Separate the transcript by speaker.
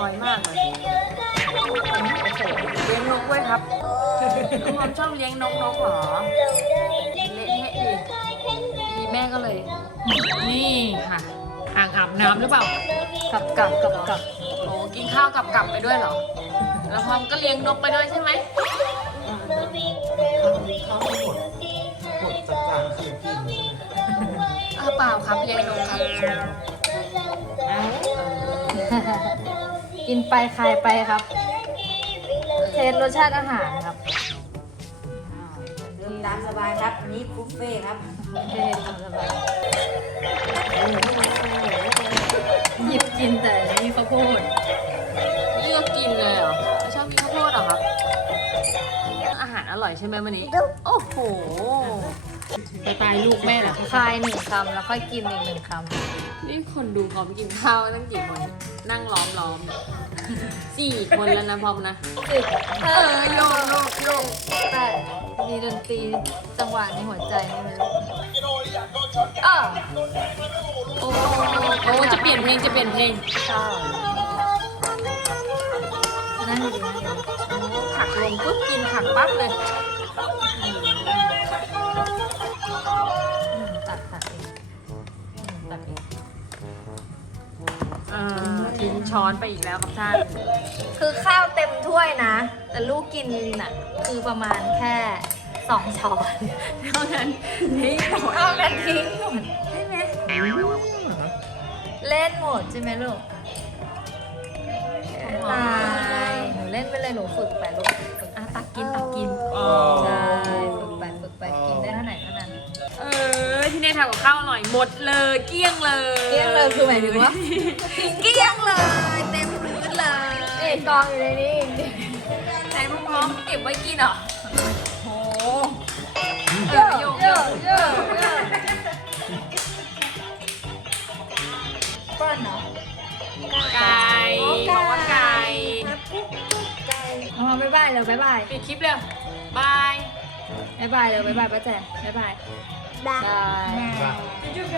Speaker 1: น้อยมากเลยโอ้โหเลี้ยงนกด้วยครับน้องพร้อมชอบเลี้ยงนกนกเหรอเละเทะดิดีแม่ก็เลย นี่ค่ะ อ่างอาบน้ำหรือเปล่า
Speaker 2: กับกับกับกับ
Speaker 1: โอ้กินข้าวกับกลับไปด้วยเหรอ แล้วพร้อมก็เลี้ยงนกไปด้วยใช่ไหม
Speaker 3: ข้าวไม่หมดหมดจากจานคือกินใช่ไหม
Speaker 1: อ้าวเปล่าครับเลี้ยงนกครับ
Speaker 2: กินไปคายไปครับ เทสรสชาติอาหารครับ
Speaker 4: เดินตามสบายครับอันนี้บุฟเฟ่ต์ครับ
Speaker 2: เทสตามสบายหยิบกินแต่นี่ข้าวโพด
Speaker 1: เลือกกินเลยเหรอไม่ชอบกินข้าวโพดเหรอครับอาหารอร่อยใช่ไหมวันนี้ โอ้โหไปตายลูกแม่เหรอ
Speaker 2: คายหนึ่งคำแล้วค่อยกินอีกหนึ่งคำ
Speaker 1: นี่คนดูพร้อมกินข้าวตั้งกี่คนนั่งล้อมล้อมๆเนี่ย สี่คนแล้วนะพร้อมนะ
Speaker 2: สิบ
Speaker 1: เออโยกโยกโยก
Speaker 2: แต่มีดนตรีจังหวะในหัวใจนี่ไม่รู้อ้าว
Speaker 1: โอ้โหโอ้จะเปลี่ยนเพลงจะเปลี่ยนเพลง
Speaker 2: ชอบนั่งดีนั่งดี
Speaker 1: โอ้ผักลงปุ๊บกินผักปั๊บเลย
Speaker 2: อืมตัดตัดเองอืมตัดเอง
Speaker 1: เออ ทิ้งช้อนไปอีกแล้วครับท่าน
Speaker 2: คือข้าวเต็มถ้วยนะ แต่ลูกกินน่ะคือประมาณแค่สองช้อน
Speaker 1: เท่านั้นนี่หมด
Speaker 2: เท่ากันทิ้งหมดใช่ไหมเล่นหมดใช่ไหมลูกตายหนูเล่นไปเลยหนูฝึก
Speaker 1: ที่นี่ทำกับข้าวอร่อยหมดเลยเกลี้ยงเลย
Speaker 2: เกลี้ยงเลยคือหมายถึงว่า เกลี้ยงเลย เต็มพื้นเลยนี่กองอยู่ในนี้อีกดิ
Speaker 1: ไหนพร้อมๆเก็บไว้กินเหรอโอ้โหเอ
Speaker 2: เย
Speaker 1: อ
Speaker 2: อะ
Speaker 1: โยก
Speaker 2: เย
Speaker 1: โย
Speaker 2: อะ
Speaker 1: ก
Speaker 2: เยอะเยอะป้อนเนาะ
Speaker 1: ไก่บอกว่าไก่
Speaker 2: อ๋อบ๊ายบายเร็วบ๊ายบาย
Speaker 1: ปิดคลิปเร็วบาย
Speaker 2: บ๊ายบายเร็วบ๊ายบายป้าแจ๋บ๊ายบาย
Speaker 4: ได้
Speaker 2: บาย